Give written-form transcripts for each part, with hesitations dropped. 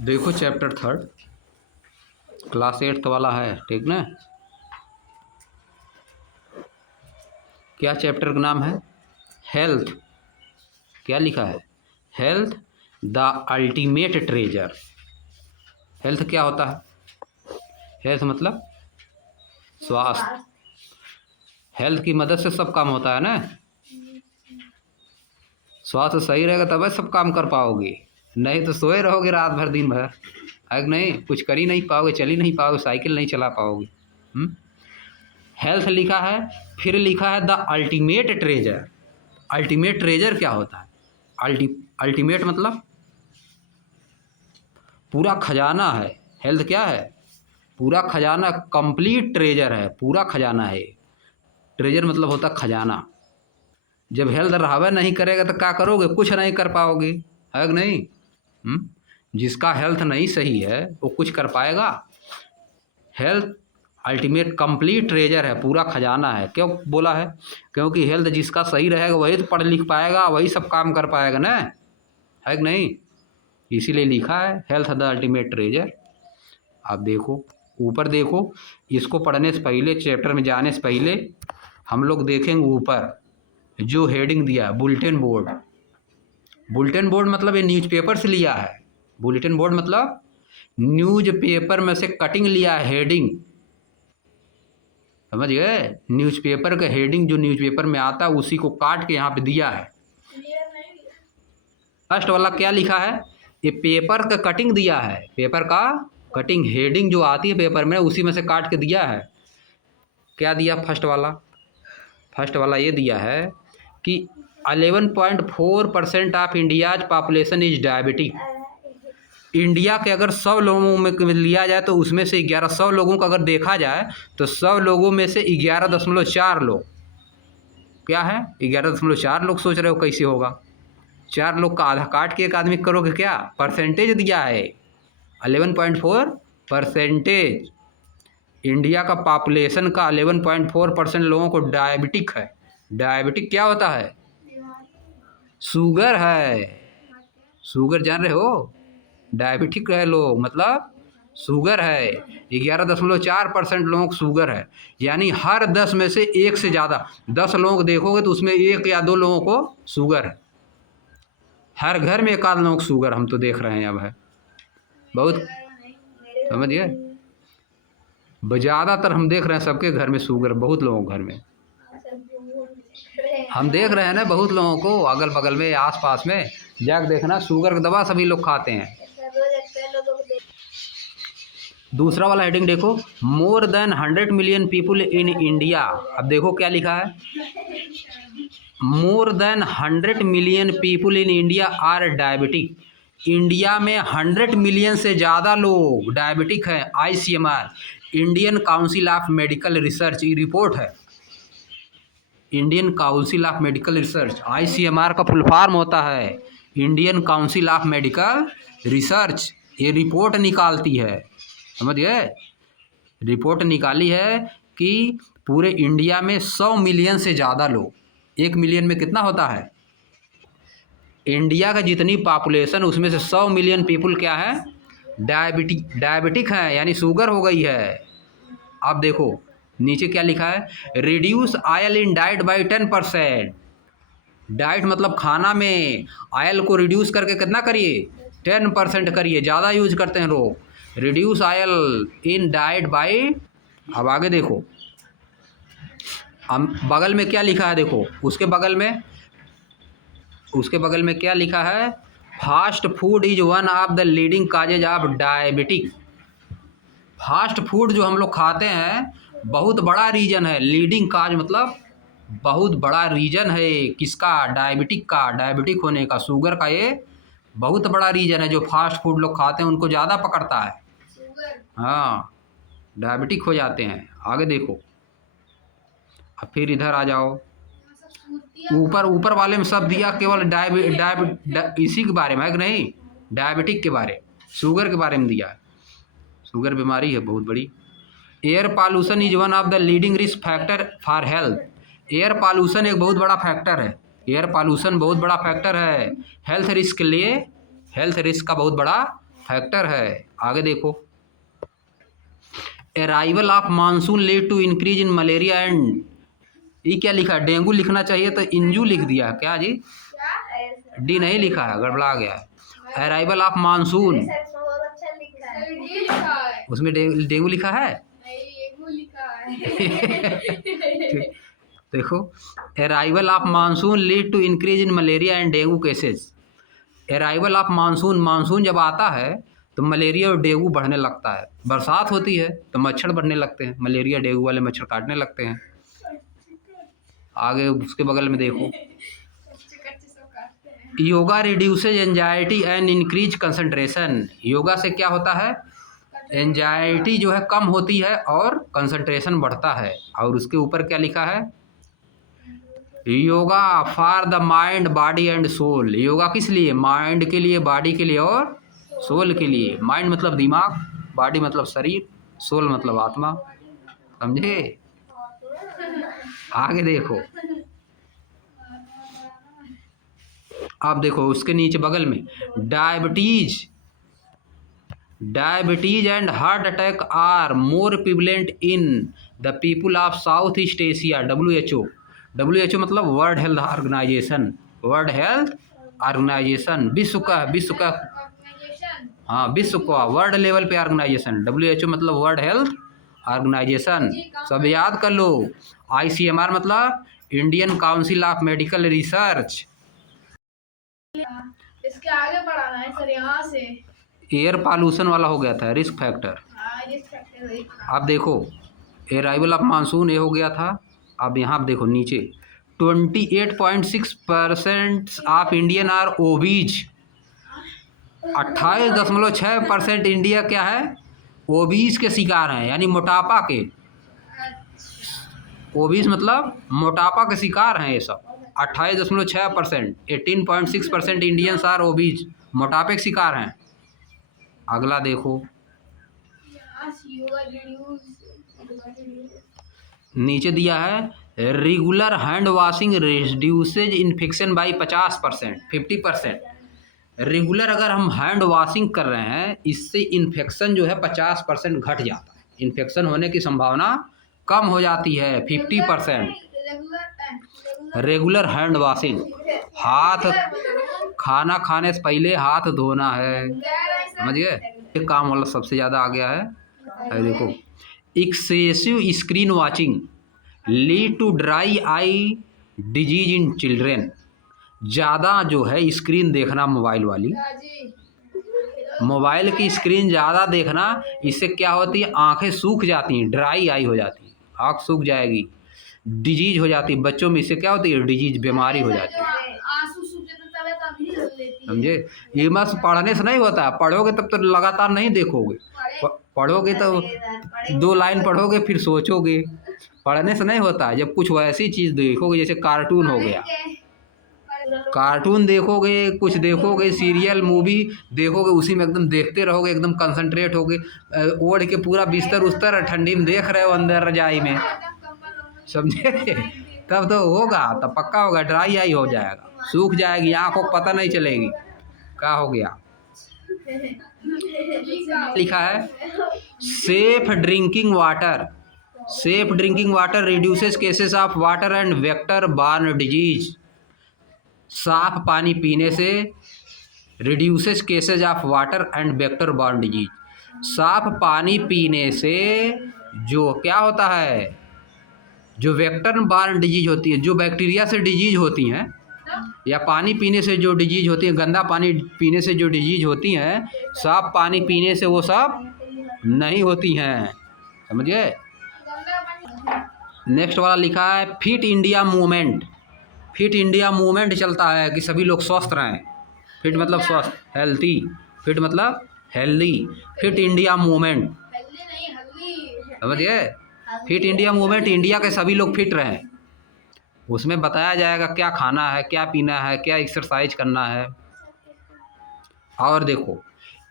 देखो chapter 3 class 8th वाला है, ठीक ना। क्या चैप्टर का नाम है? हेल्थ। क्या लिखा है? Health the ultimate treasure. Health क्या होता है? हेल्थ मतलब स्वास्थ्य। हेल्थ की मदद से सब काम होता है ना। स्वास्थ्य सही रहेगा तब सब काम कर पाओगे, नहीं तो सोए रहोगे रात भर दिन भर, है कि नहीं? कुछ कर ही नहीं पाओगे, चल ही नहीं पाओगे, साइकिल नहीं चला पाओगे। हेल्थ लिखा है, फिर लिखा है the ultimate treasure. Ultimate treasure क्या होता है? अल्टीमेट मतलब पूरा खजाना है। हेल्थ क्या है? पूरा खजाना, कंप्लीट ट्रेजर है, पूरा खजाना है। ट्रेजर मतलब होता खजाना। जब हेल्थ रहबे नहीं करेगा तो क्या करोगे? कुछ नहीं कर पाओगे, है कि नहीं? जिसका हेल्थ नहीं सही है वो कुछ कर पाएगा? हेल्थ अल्टीमेट कंप्लीट ट्रेजर है, पूरा खजाना है। क्यों बोला है? क्योंकि हेल्थ जिसका सही रहेगा वही तो पढ़ लिख पाएगा, वही सब काम कर पाएगा ना, है कि नहीं? इसीलिए लिखा है हेल्थ द अल्टीमेट ट्रेजर। आप देखो ऊपर, देखो इसको पढ़ने से पहले, चैप्टर में जाने से पहले हम लोग देखेंगे ऊपर जो हेडिंग दिया है, बुलेटिन बोर्ड। बुलेटिन बोर्ड मतलब ये न्यूज़पेपर से लिया है। बुलेटिन बोर्ड मतलब न्यूज़पेपर में से कटिंग लिया है, हेडिंग। समझ गए? न्यूज़पेपर का हेडिंग जो न्यूज़पेपर में आता है उसी को काट के यहाँ पे दिया है। फर्स्ट वाला क्या लिखा है? ये पेपर का कटिंग दिया है, पेपर का कटिंग, हेडिंग जो आती है पेपर में उसी में से काट के दिया है। क्या दिया फर्स्ट वाला? फर्स्ट वाला ये दिया है कि 11.4% of India's population is diabetic. India के अगर 100 लोगों में लिया जाए तो उसमें से 100 लोगों को अगर देखा जाए तो 100 लोगों में से 11.4 लोग क्या है? 11.4 लोग। सोच रहे हो कैसे होगा? 4 लोग का आधा काट के एक आदमी करोगे क्या? परसेंटेज दिया है 11.4%। इंडिया का पॉपुलेशन का 11.4% लोगों को डायबिटिक है। डायबिटिक क्या होता है? शुगर है। शुगर जान रहे हो? डायबिटिक है लोग मतलब शुगर है। 11.4% लोगों को शुगर है, यानी हर 10 में से एक से ज़्यादा, 10 लोगों को देखोगे तो उसमें 1 या 2 लोगों को शुगर है। हर घर में 1 आध लोगों को शुगर हम तो देख रहे हैं अब है बहुत। समझ गए? ज़्यादातर हम देख रहे हैं सबके घर में शुगर, बहुत लोगों के घर में हम देख रहे हैं ना, बहुत लोगों को अगल बगल में, आस पास में जाकर देखना, शुगर की दवा सभी लोग खाते हैं। दूसरा वाला हेडिंग देखो, more than 100 million people in India. अब देखो क्या लिखा है? More than 100 million people in India are diabetic. India में 100 मिलियन से ज़्यादा लोग डायबिटिक हैं। ICMR, Indian council of medical research, ये रिपोर्ट है। Indian council of medical research, ICMR का फुल फॉर्म होता है Indian council of medical research. ये रिपोर्ट निकालती है, समझ गए? रिपोर्ट निकाली है कि पूरे इंडिया में 100 मिलियन से ज़्यादा लोग, 1 मिलियन में कितना होता है? इंडिया का जितनी पॉपुलेशन उसमें से 100 मिलियन पीपल क्या है? डायबिटिक है, यानी शुगर हो गई है। अब देखो नीचे क्या लिखा है? Reduce oil in diet by 10%। Diet मतलब खाना में ऑयल को रिड्यूस करके कितना करिए? 10% करिए। ज़्यादा यूज करते हैं लोग। Reduce oil in diet by, अब आगे देखो हम बगल में क्या लिखा है, देखो उसके बगल में क्या लिखा है? Fast food is one of the leading causes of diabetic. Fast food जो हम लोग खाते हैं बहुत बड़ा रीजन है। लीडिंग काज मतलब बहुत बड़ा रीजन है किसका? डायबिटिक का, डायबिटिक होने का, शुगर का। ये बहुत बड़ा रीजन है। जो फास्ट फूड लोग खाते हैं उनको ज़्यादा पकड़ता है, हाँ, डायबिटिक हो जाते हैं। आगे देखो, अब फिर इधर आ जाओ, ऊपर वाले में सब दिया केवल इसी के बारे में है कि नहीं? डायबिटिक के बारे, शुगर के बारे में दिया है। शुगर बीमारी है बहुत बड़ी। Air pollution is one of the leading risk factor for health. Air pollution एक बहुत बड़ा फैक्टर है। एयर पॉल्यूशन बहुत बड़ा फैक्टर है हेल्थ रिस्क के लिए। हेल्थ रिस्क का बहुत बड़ा फैक्टर है। आगे देखो, arrival of monsoon lead to increase in malaria and, ये क्या लिखा है, डेंगू लिखना चाहिए तो इंजू लिख दिया है क्या जी, डी नहीं लिखा है, गड़बड़ा गया है। अराइवल ऑफ मानसून, उसमें डेंगू लिखा है। देखो, arrival of monsoon lead to increase in malaria and dengue cases. Arrival of monsoon, monsoon जब आता है तो मलेरिया और डेंगू बढ़ने लगता है। बरसात होती है तो मच्छर बढ़ने लगते हैं, मलेरिया डेंगू वाले मच्छर काटने लगते हैं। आगे उसके बगल में देखो, yoga reduces anxiety and increase concentration. Yoga से क्या होता है, एंजाइटी जो है कम होती है और कंसंट्रेशन बढ़ता है। और उसके ऊपर क्या लिखा है, yoga for the mind body and soul. Yoga किस लिए, माइंड के लिए, बॉडी के लिए और सोल के लिए। माइंड मतलब दिमाग, बॉडी मतलब शरीर, सोल मतलब आत्मा, समझे। आगे देखो, आप देखो उसके नीचे बगल में, diabetes and heart attack are more prevalent in the people of south east Asia. WHO, WHO मतलब world health organisation, world health organisation, विश्व का हाँ, विश्व का वर्ल्ड लेवल पे ऑर्गेनाइजेशन। WHO मतलब वर्ल्ड हेल्थ ऑर्गेनाइजेशन, सब याद कर लो। ICMR मतलब Indian council of medical research. इसके आगे बढ़ाना है सर, यहाँ से एयर पॉल्यूशन वाला हो गया था, रिस्क फैक्टर। आप देखो, अराइवल ऑफ मानसून ये हो गया था। अब यहाँ आप देखो नीचे, 28.6% of Indian are obese. 28.6% India क्या है, ओबीज के शिकार हैं, यानी मोटापा के। ओबीज मतलब मोटापा के शिकार हैं ये सब। 28.6%, 18.6% इंडियंस आर ओबीज, मोटापे के शिकार हैं। अगला देखो, नीचे दिया है, regular hand washing reduces infection by 50%, 50%। Regular अगर हम हैंड वॉशिंग कर रहे हैं, इससे इन्फेक्शन जो है 50% घट जाता है, इन्फेक्शन होने की संभावना कम हो जाती है 50%। रेगुलर हैंड वॉशिंग, हाथ, खाना खाने से पहले हाथ धोना है, समझिए। ये काम वाला सबसे ज़्यादा आ गया है। देखो, excessive screen watching lead to dry eye disease in children. ज़्यादा जो है स्क्रीन देखना मोबाइल वाली, मोबाइल की स्क्रीन ज़्यादा देखना, इससे क्या होती है, आंखें सूख जाती हैं, ड्राई आई हो जाती है, आँख सूख जाएगी, डिजीज हो जाती है बच्चों में। इससे क्या होती है, डिजीज, बीमारी हो जाती है, समझे। ये बस पढ़ने से नहीं होता, पढ़ोगे तब तो लगातार नहीं देखोगे, पढ़ोगे तो 2 लाइन पढ़ोगे फिर सोचोगे, पढ़ने से नहीं होता है। जब कुछ वैसी चीज़ देखोगे, जैसे कार्टून हो गया, कार्टून देखोगे, कुछ देखोगे, सीरियल मूवी देखोगे, उसी में एकदम देखते रहोगे, एकदम कंसंट्रेट होगे, ओढ़ के पूरा बिस्तर उस्तर ठंडी में देख रहे हो अंदर रजाई में, समझे। तब तो होगा, तब पक्का होगा, ड्राई आई हो जाएगा, सूख जाएगी, आँखों को पता नहीं चलेगी क्या हो गया। लिखा है, safe drinking water, safe drinking water reduces cases of water and vector borne disease. साफ पानी पीने से reduces cases of water and vector borne disease. साफ पानी पीने से जो क्या होता है, जो वेक्टर बॉर्न डिजीज होती है, जो बैक्टीरिया से डिजीज होती हैं, या पानी पीने से जो डिजीज होती है, गंदा पानी पीने से जो डिजीज होती हैं, साफ पानी पीने से वो सब नहीं होती हैं, समझिए। नेक्स्ट वाला लिखा है, fit India movement. Fit India movement चलता है कि सभी लोग स्वस्थ रहें। फिट मतलब स्वस्थ, हेल्थी, फिट मतलब हेल्दी, फिट इंडिया मूवमेंट, समझिए। फिट इंडिया मूवमेंट, इंडिया के सभी लोग फिट रहें। उसमें बताया जाएगा क्या खाना है, क्या पीना है, क्या एक्सरसाइज करना है। और देखो,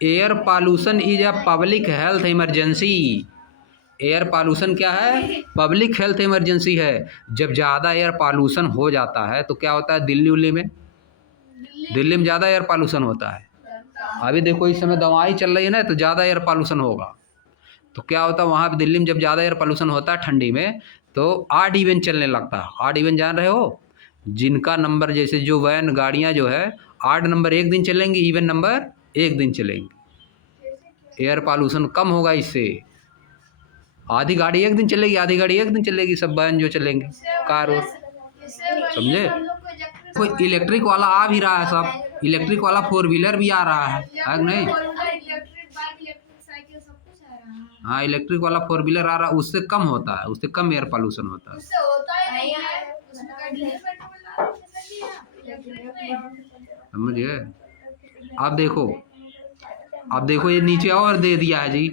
air pollution is a public health emergency. Air pollution क्या है, पब्लिक हेल्थ इमरजेंसी है। जब ज़्यादा एयर पॉल्यूशन हो जाता है तो क्या होता है, दिल्ली में ज़्यादा एयर पॉल्यूशन होता है, अभी देखो इस समय दवाई चल रही है ना, तो ज़्यादा एयर पॉल्यूशन होगा। तो क्या होता है वहाँ पे दिल्ली में जब ज़्यादा एयर पॉल्यूशन होता है ठंडी में, तो आड इवन चलने लगता है। आड इवन जान रहे हो? जिनका नंबर, जैसे जो वैन गाड़ियाँ जो है, आड नंबर एक दिन चलेंगी, इवन नंबर एक दिन चलेंगी। एयर पॉल्यूशन कम होगा इससे। आधी गाड़ी एक दिन चलेगी, आधी गाड़ी एक दिन चलेगी, सब वैन जो चलेंगे, कार और, समझे? कोई इलेक्ट्रिक वाला आ भी रहा है, सब इलेक्ट्रिक वाला 4 व्हीलर भी आ रहा है कि नहीं? इलेक्ट्रिक बाइक, इलेक्ट्रिक साइकिल सब कुछ आ रहा है। हाँ, इलेक्ट्रिक वाला 4 व्हीलर आ रहा है, उससे कम होता है, उससे कम एयर पॉल्यूशन होता है। उससे होता ही नहीं है, उसमें का डीजल पेट्रोल डाल के सही है इलेक्ट्रिक में। समझिए? अब देखो ये नीचे और दे दिया है जी,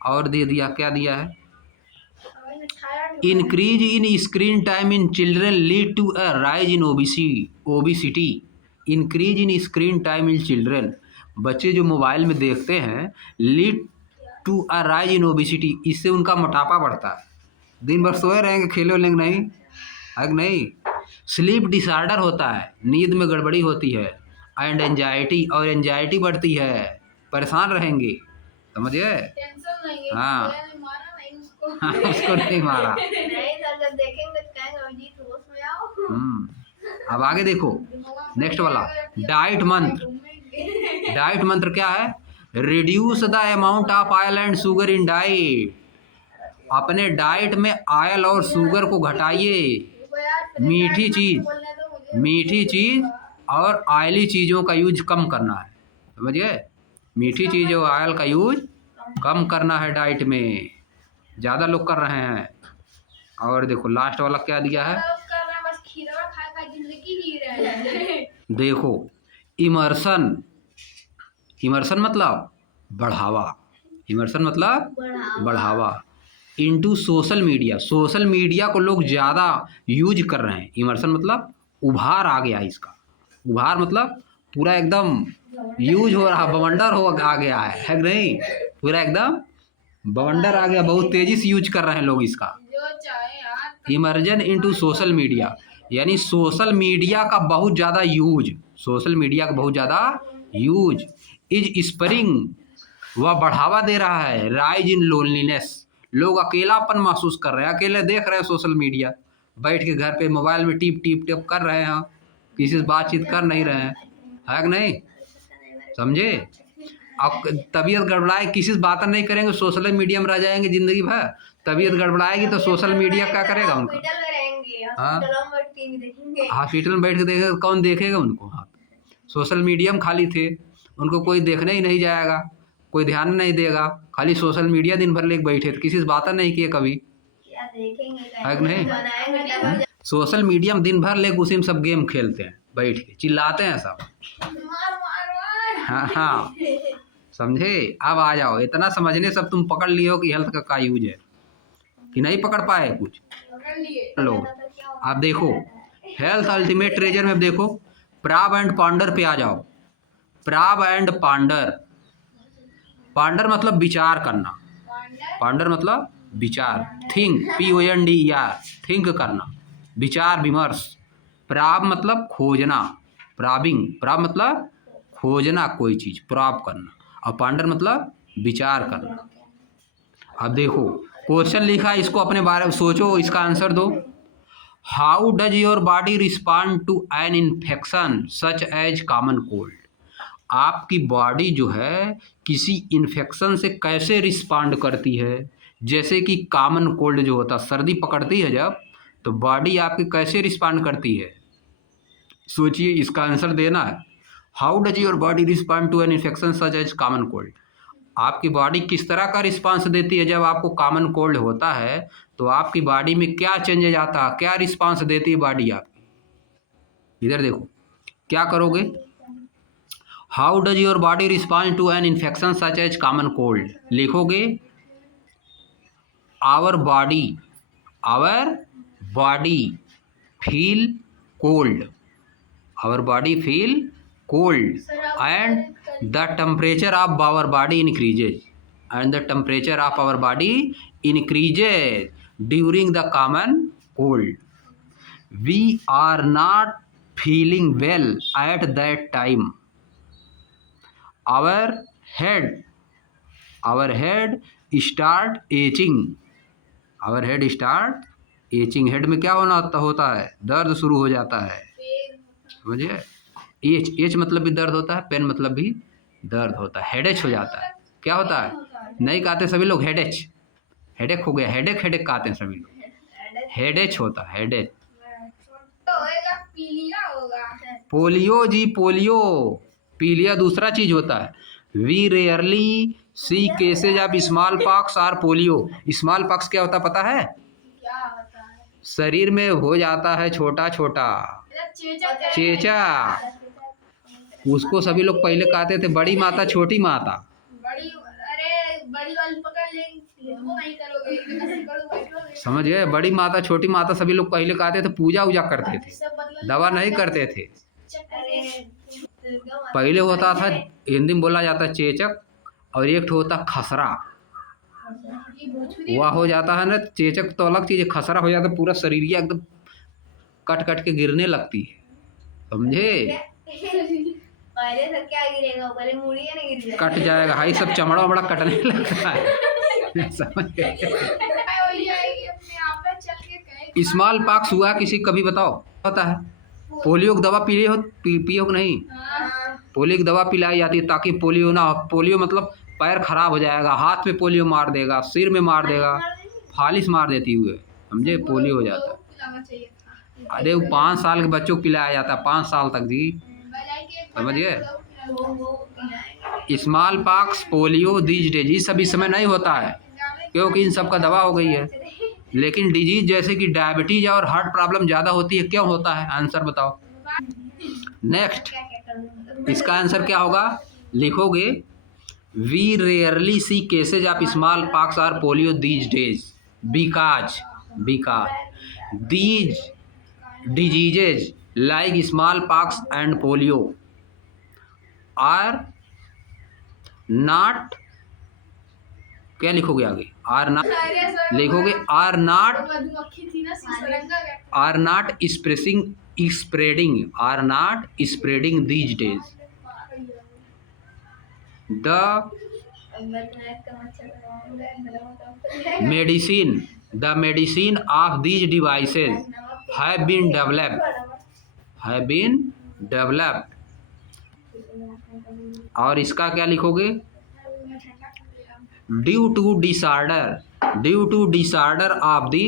और दे दिया, क्या दिया है? Increase in screen time in children lead to a rise in obesity. Increase in screen time in children, बच्चे जो मोबाइल में देखते हैं, lead to a rise in obesity, इससे उनका मोटापा बढ़ता है। दिन भर सोए रहेंगे, खेले लेंगे नहीं, है कि नहीं? स्लीप डिसऑर्डर होता है, नींद में गड़बड़ी होती है। एंड एंजाइटी, और एंजाइटी बढ़ती है, परेशान रहेंगे, समझिए? टेंशन नहीं है, हाँ। मारा नहीं उसको। हाँ, उसको नहीं मारा। नहीं सर, जब देखेंगे तो कहेंगे अजीत होश में आओ। अब आगे देखो, नेक्स्ट वाला डाइट मंत्र। डाइट मंत्र क्या है? Reduce the amount of oil and sugar in diet. अपने डाइट में ऑयल और शुगर को घटाइए। मीठी चीज और ऑयली चीज़ों का यूज कम करना है, समझिए? मीठी चीज़ और ऑयल का यूज कम करना है डाइट में, ज़्यादा लोग कर रहे हैं। और देखो लास्ट वाला क्या दिया है? बस खीरा खा खा जिंदगी जी रहे हैं। देखो इमर्शन, इमर्शन मतलब बढ़ावा, इमर्शन मतलब बढ़ावा into social media. Social media को लोग ज़्यादा यूज कर रहे हैं। इमर्शन मतलब उभार आ गया इसका, उभार मतलब पूरा एकदम यूज हो रहा, बवंडर हो आ गया है कि नहीं? पूरा एकदम बवंडर आ गया, बहुत तेज़ी से यूज कर रहे हैं लोग इसका। इमर्जन इनटू सोशल मीडिया, यानी सोशल मीडिया का बहुत ज़्यादा यूज, सोशल मीडिया का बहुत ज़्यादा यूज इज स्प्रिंग, वह बढ़ावा दे रहा है राइज इन लोनलीनेस। लोग अकेलापन महसूस कर रहे हैं, अकेले देख रहे हैं सोशल मीडिया, बैठ के घर पे मोबाइल में टिप टिप टिप कर रहे हैं, किसी से बातचीत कर नहीं रहे हैं, है कि नहीं? समझे? अब तबीयत गड़बड़ाए, किसी से बात नहीं करेंगे, सोशल मीडिया में रह जाएंगे जिंदगी भर। तबीयत गड़बड़ाएगी तो सोशल मीडिया क्या करेगा उनका? हाँ, हॉस्पिटल में बैठ के देखेगा, कौन देखेगा उनको? हाँ, सोशल मीडिया में खाली थे, उनको कोई देखने ही नहीं जाएगा, कोई ध्यान नहीं देगा, खाली सोशल मीडिया दिन भर लेके बैठे थे, किसी से बात नहीं किए कभी, है कि नहीं? सोशल मीडिया में दिन भर लेके उसी में सब गेम खेलते हैं, बैठ के चिल्लाते हैं सब। हाँ हाँ, समझे? अब आ जाओ, इतना समझने सब तुम पकड़ लिए हो कि हेल्थ का यूज है कि नहीं पकड़ पाए कुछ? लो आप देखो हेल्थ अल्टीमेट ट्रेजर में देखो, प्राव एंड पांडर पे आ जाओ। प्राव एंड पांडर, पांडर मतलब विचार करना, पांडर मतलब विचार, थिंक, PONDER, थिंक करना, विचार विमर्श। प्राव मतलब खोजना, प्राविंग, प्राव मतलब खोजना कोई चीज़, प्राप्त करना, और पांडर मतलब विचार करना। अब देखो क्वेश्चन लिखा है, इसको अपने बारे में सोचो, इसका आंसर दो। How does your body respond to an infection such as common cold. आपकी बॉडी जो है किसी इन्फेक्शन से कैसे रिस्पॉन्ड करती है? जैसे कि कॉमन कोल्ड जो होता है, सर्दी पकड़ती है जब, तो बॉडी आपकी कैसे रिस्पॉन्ड करती है? सोचिए, इसका आंसर देना है। How does your body respond to an infection such as common cold. आपकी बॉडी किस तरह का रिस्पांस देती है जब आपको कॉमन कोल्ड होता है, तो आपकी बॉडी में क्या चेंजेज आता है, क्या रिस्पांस देती है बॉडी आपकी? इधर देखो क्या करोगे। How does your body respond to an infection such as common cold, लिखोगे our body feel cold, our body feel cold and the temperature of our body increases, and the temperature of our body increases during the common cold. We are not feeling well at that time. Our head start aching, our head start aching, head में क्या होता है, दर्द शुरू हो जाता है, समझिए। एच मतलब भी दर्द होता है, पेन मतलब भी दर्द होता है, हेडेच हो जाता है, क्या होता है, नहीं कहते सभी लोग हेडेच, हेडेक हो गया, हेडेक कहते हैं सभी लोग, हेडेच होता है, हेडेच। पोलियो जी, पोलियो, पीलिया दूसरा चीज होता है। We rarely see cases of smallpox or polio. Smallpox क्या होता पता है, शरीर में हो जाता है छोटा छोटा चेचा, उसको सभी लोग पहले कहते थे बड़ी माता छोटी माता, बड़ी वाली पकड़ लेंगे, वो नहीं करोगे, समझ गए, बड़ी माता छोटी माता सभी लोग पहले कहते थे, पूजा उजा करते थे, दवा नहीं करते थे। पहले होता था, हिंदी में बोला जाता है चेचक, और एक होता खसरा, वह हो जाता है ना, चेचक तो अलग चीज है, खसरा हो जाता है पूरा शरीर एकदम कट कट के गिरने लगती है, समझे, पहले तो क्या गिरेगा, पहले मुड़ी है ना गिर जाएगा, कट जाएगा, हाई सब चमड़ा वमड़ा कटने लगता है, समझ गए। स्मॉल पॉक्स हुआ किसी कभी बताओ, होता है, पोलियो की दवा पियो कि नहीं, पोलियो की दवा पिलाई जाती है ताकि पोलियो ना हो, पोलियो मतलब पैर खराब हो जाएगा, हाथ में पोलियो मार देगा, सिर में मार देगा, फालिश मार देती हुए, समझे, पोलियो हो जाता है। अरे वो 5 साल के बच्चों को पिलाया जाता है, 5 साल तक जी, समझिए। Small pox, polio, these disease सब इस समय नहीं होता है क्योंकि इन सब का दवा हो गई है, लेकिन डिजीज जैसे कि डायबिटीज और हार्ट प्रॉब्लम ज़्यादा होती है, क्यों होता है, आंसर बताओ। नेक्स्ट, इसका आंसर क्या होगा, लिखोगे we rarely see cases of smallpox or polio these days because these diseases like small pox and polio are not, क्या लिखोगे आगे, आर नॉट, लिखोगे are not spreading these days, the medicine of these devices have been developed, और इसका क्या लिखोगे, due to disorder of the,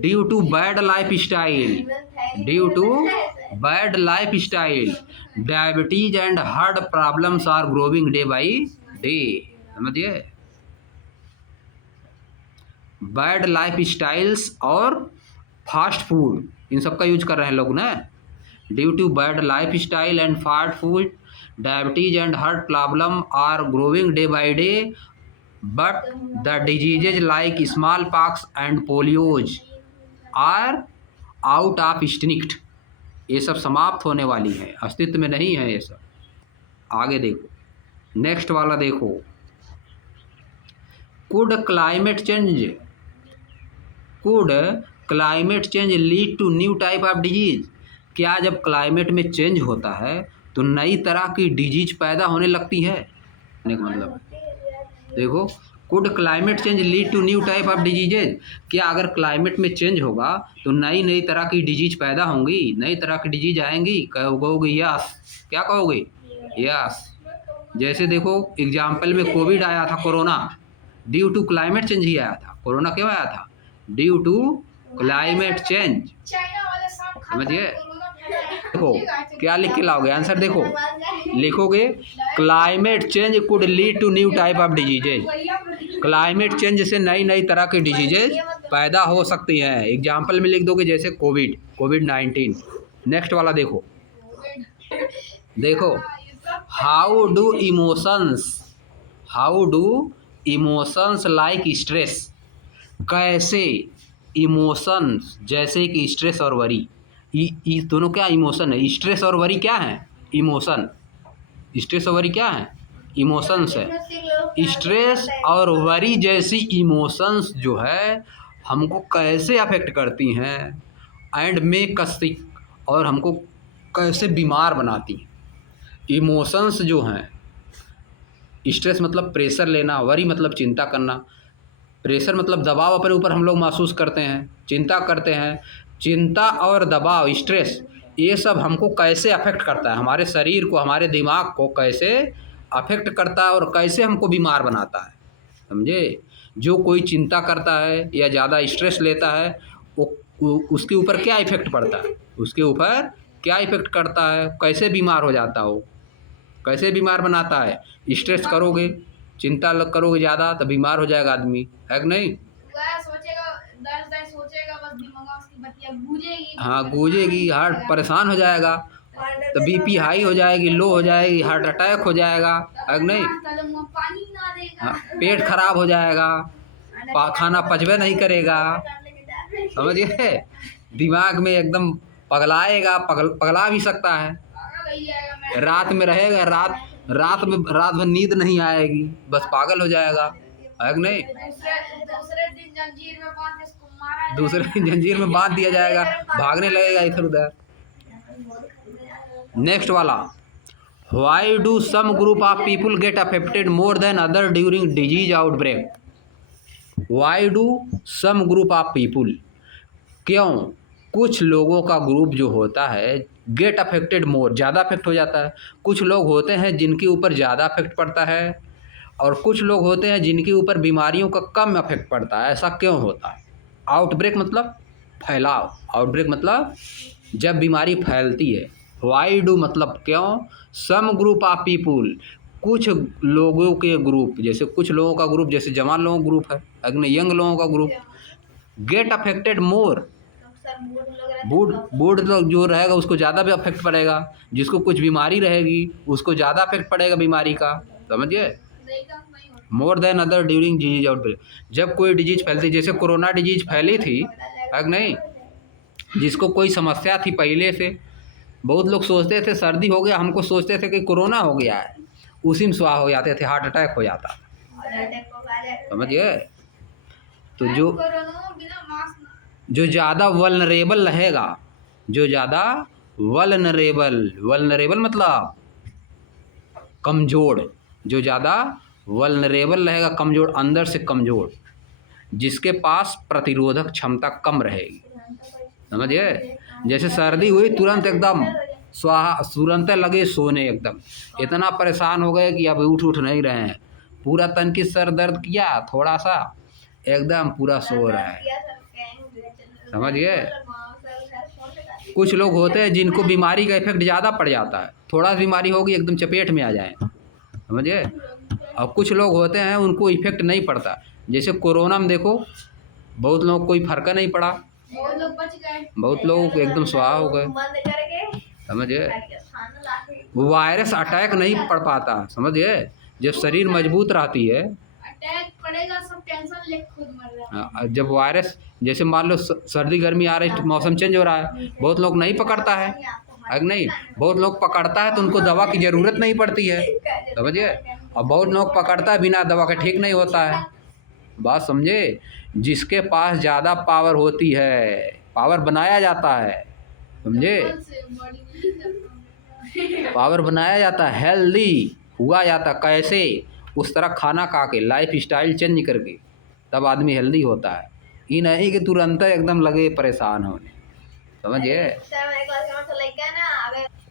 due to bad life style, diabetes and heart problems are growing day by day, समझिए, bad life styles और fast food, इन सब का use कर रहे हैं लोग ना, due to bad life style and fast food, diabetes and heart problem are growing day by day, but the diseases like small pox and polios are out of extinct, ये सब समाप्त होने वाली है, अस्तित्व में नहीं है ये सब। आगे देखो, नेक्स्ट वाला देखो, could climate change lead to new type of disease, क्या जब क्लाइमेट में चेंज होता है तो नई तरह की डिजीज पैदा होने लगती है, मतलब देखो, could climate change lead to new type of diseases, क्या अगर क्लाइमेट में चेंज होगा तो नई तरह की डिजीज पैदा होंगी, नई तरह की डिजीज आएंगी, कहोगे यस, क्या कहोगे, यस। जैसे देखो एग्जाम्पल में कोविड आया था, corona due to climate change ही आया था, कोरोना क्यों आया था, ड्यू टू क्लाइमेट चेंज, समझिए। देखो क्या लिख के लाओगे आंसर, देखो लिखोगे climate change could lead to new type of diseases, climate change से नई तरह की डिजीजेज पैदा हो सकती हैं, एग्जाम्पल में लिख दोगे जैसे कोविड-19। नेक्स्ट वाला देखो how do emotions like stress, कैसे इमोशंस जैसे कि स्ट्रेस और वरी, ये दोनों क्या इमोशन है, स्ट्रेस और वरी क्या है, इमोशन, स्ट्रेस और वरी क्या है, इमोशंस है, स्ट्रेस और वरी जैसी इमोशंस जो है हमको कैसे अफेक्ट करती हैं एंड मेक अस सिक, और हमको कैसे बीमार बनाती हैं, इमोशंस जो हैं, स्ट्रेस मतलब प्रेशर लेना, वरी मतलब चिंता करना, प्रेशर मतलब दबाव अपने ऊपर हम लोग महसूस करते हैं, चिंता करते हैं। चिंता और दबाव, स्ट्रेस, ये सब हमको कैसे अफेक्ट करता है, हमारे शरीर को, हमारे दिमाग को कैसे अफेक्ट करता है और कैसे हमको बीमार बनाता है, समझे। जो कोई चिंता करता है या ज़्यादा स्ट्रेस लेता है, उसके ऊपर क्या इफेक्ट पड़ता है, उसके ऊपर क्या इफेक्ट करता है, कैसे बीमार हो जाता हो, कैसे बीमार बनाता है। स्ट्रेस करोगे, चिंता करोगे ज़्यादा तो बीमार हो जाएगा आदमी, है कि नहीं। वह सोचेगा, दर्द सोचेगा, बस दिमाग में उसकी बत्तियां गूंजेगी। हाँ गूंजेगी, हार्ट परेशान हो जाएगा, तो बीपी हाई हो जाएगी, लो हो जाएगी, हार्ट अटैक हो जाएगा, है कि नहीं। पानी ना देगा। हाँ, पेट खराब हो जाएगा, खाना पचबे नहीं करेगा, समझिए। दिमाग में एकदम पगलाएगा, पगला भी सकता है। रात में रहेगा, रात भर नींद नहीं आएगी, बस पागल हो जाएगा, है कि नहीं। दूसरे दिन जंजीर में बांध के इसको मारा, दूसरे दिन जंजीर में बांध दिया जाएगा, भागने लगेगा इधर उधर। नेक्स्ट वाला, why do some group of people get affected more than other during disease outbreak. Why do some group of people, क्यों कुछ लोगों का ग्रुप जो होता है गेट अफेक्टेड मोर, ज़्यादा अफेक्ट हो जाता है। कुछ लोग होते हैं जिनके ऊपर ज़्यादा अफेक्ट पड़ता है और कुछ लोग होते हैं जिनके ऊपर बीमारियों का कम अफेक्ट पड़ता है। ऐसा क्यों होता है। आउटब्रेक मतलब फैलाव, आउटब्रेक मतलब जब बीमारी फैलती है। वाई डू मतलब क्यों, सम ग्रुप ऑफ पीपुल, कुछ लोगों के ग्रुप, जैसे कुछ लोगों का ग्रुप, जैसे जवान लोगों का ग्रुप है, अग्नि यंग लोगों का ग्रुप, गेट अफेक्टेड मोर, बूढ़ लोग जो रहेगा उसको ज़्यादा भी अफेक्ट पड़ेगा, जिसको कुछ बीमारी रहेगी उसको ज़्यादा अफेक्ट पड़ेगा बीमारी का, समझिए। मोर than other during disease outbreak, जब कोई डिजीज फैलती, जैसे कोरोना डिजीज फैली थी, है नहीं, जिसको कोई समस्या थी पहले से, बहुत लोग सोचते थे सर्दी हो गया, हमको सोचते थे कि कोरोना हो गया है, उसी में स्वाह हो जाते थे, हार्ट अटैक हो जाता था, समझिए। तो जो ज़्यादा वल्नरेबल रहेगा, जो ज़्यादा वल्नरेबल मतलब कमज़ोर, जो ज़्यादा वल्नरेबल रहेगा, कमज़ोर, अंदर से कमज़ोर, जिसके पास प्रतिरोधक क्षमता कम रहेगी, समझिए। जैसे सर्दी हुई तुरंत एकदम स्वाहा, तुरंत लगे सोने, एकदम इतना परेशान हो गए कि अब उठ नहीं रहे हैं, पूरा तन की सर दर्द किया थोड़ा सा, एकदम पूरा सो रहा है, समझिए। कुछ लोग होते हैं जिनको बीमारी का इफेक्ट ज़्यादा पड़ जाता है, थोड़ा सी बीमारी होगी एकदम चपेट में आ जाए, समझिए। और कुछ लोग होते हैं उनको इफेक्ट नहीं पड़ता, जैसे कोरोना में देखो बहुत लोगों को कोई फर्क नहीं पड़ा, बहुत लोग बच गए, बहुत लोग एकदम स्वाहा हो गए, समझिए। वो वायरस अटैक नहीं पड़ पाता, समझिए। जब शरीर मजबूत रहती है, अटैक पड़ेगा, सब टेंशन ले खुद मर रहा है। जब वायरस, जैसे मान लो सर्दी गर्मी आ रही, मौसम चेंज हो रहा है, बहुत लोग नहीं पकड़ता है नहीं, बहुत लोग पकड़ता है तो उनको दवा की ज़रूरत नहीं पड़ती है, समझिए। और बहुत लोग पकड़ता है बिना दवा के ठीक नहीं होता है, बात समझे। जिसके पास ज़्यादा पावर होती है, पावर बनाया जाता है, समझे, पावर बनाया जाता है, हेल्दी हुआ जाता, कैसे, उस तरह खाना खा के, लाइफ स्टाइल चेंज करके, तब आदमी हेल्दी होता है। ये नहीं कि तुरंत एकदम लगे परेशान होने, समझिए।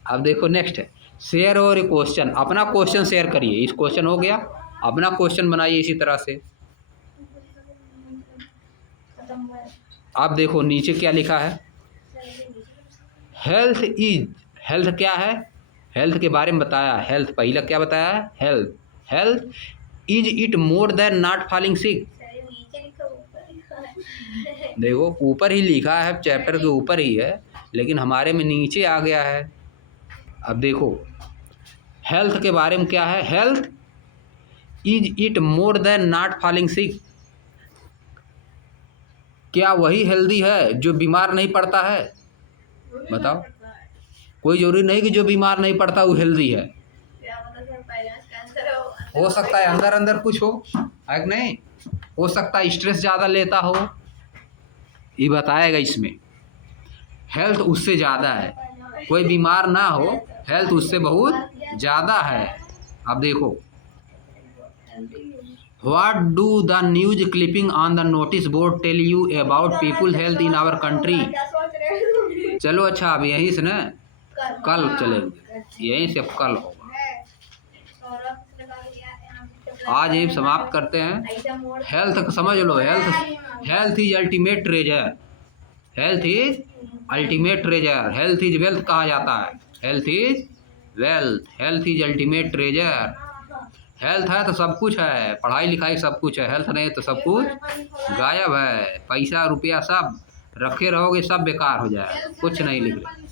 अब देखो नेक्स्ट है, शेयर और क्वेश्चन, अपना क्वेश्चन शेयर करिए, इस क्वेश्चन हो गया, अपना क्वेश्चन बनाइए इसी तरह से। आप देखो नीचे क्या लिखा है, हेल्थ इज, हेल्थ क्या है, हेल्थ के बारे में बताया, हेल्थ पहला क्या बताया है, health, health is it more than not falling sick. देखो ऊपर ही लिखा है, चैप्टर के ऊपर ही है, लेकिन हमारे में नीचे आ गया है। अब देखो हेल्थ के बारे में क्या है, health is it more than not falling sick, क्या वही हेल्दी है जो बीमार नहीं पड़ता है, बताओ। कोई जरूरी नहीं कि जो बीमार नहीं पड़ता वो हेल्दी है, हो सकता है अंदर अंदर कुछ हो, है कि नहीं, हो सकता है स्ट्रेस ज़्यादा लेता हो, ये बताएगा इसमें। हेल्थ उससे ज़्यादा है, कोई बीमार ना हो, हेल्थ उससे बहुत ज़्यादा है। अब देखो, what do the news clipping on the notice board tell you about people health in our country. चलो अच्छा, अब यहीं से ना कल चलेंगे, यहीं से कल होगा। आज ये समाप्त करते हैं। हेल्थ समझ लो, health is ultimate treasure. Health is ultimate treasure. Health is wealth कहा जाता है। Health is wealth. Health is ultimate treasure. Health है तो सब कुछ है, पढ़ाई लिखाई सब कुछ है। हेल्थ नहीं तो सब कुछ गायब है। पैसा रुपया सब रखे रहोगे, सब बेकार हो जाए, कुछ नहीं लिख रहे।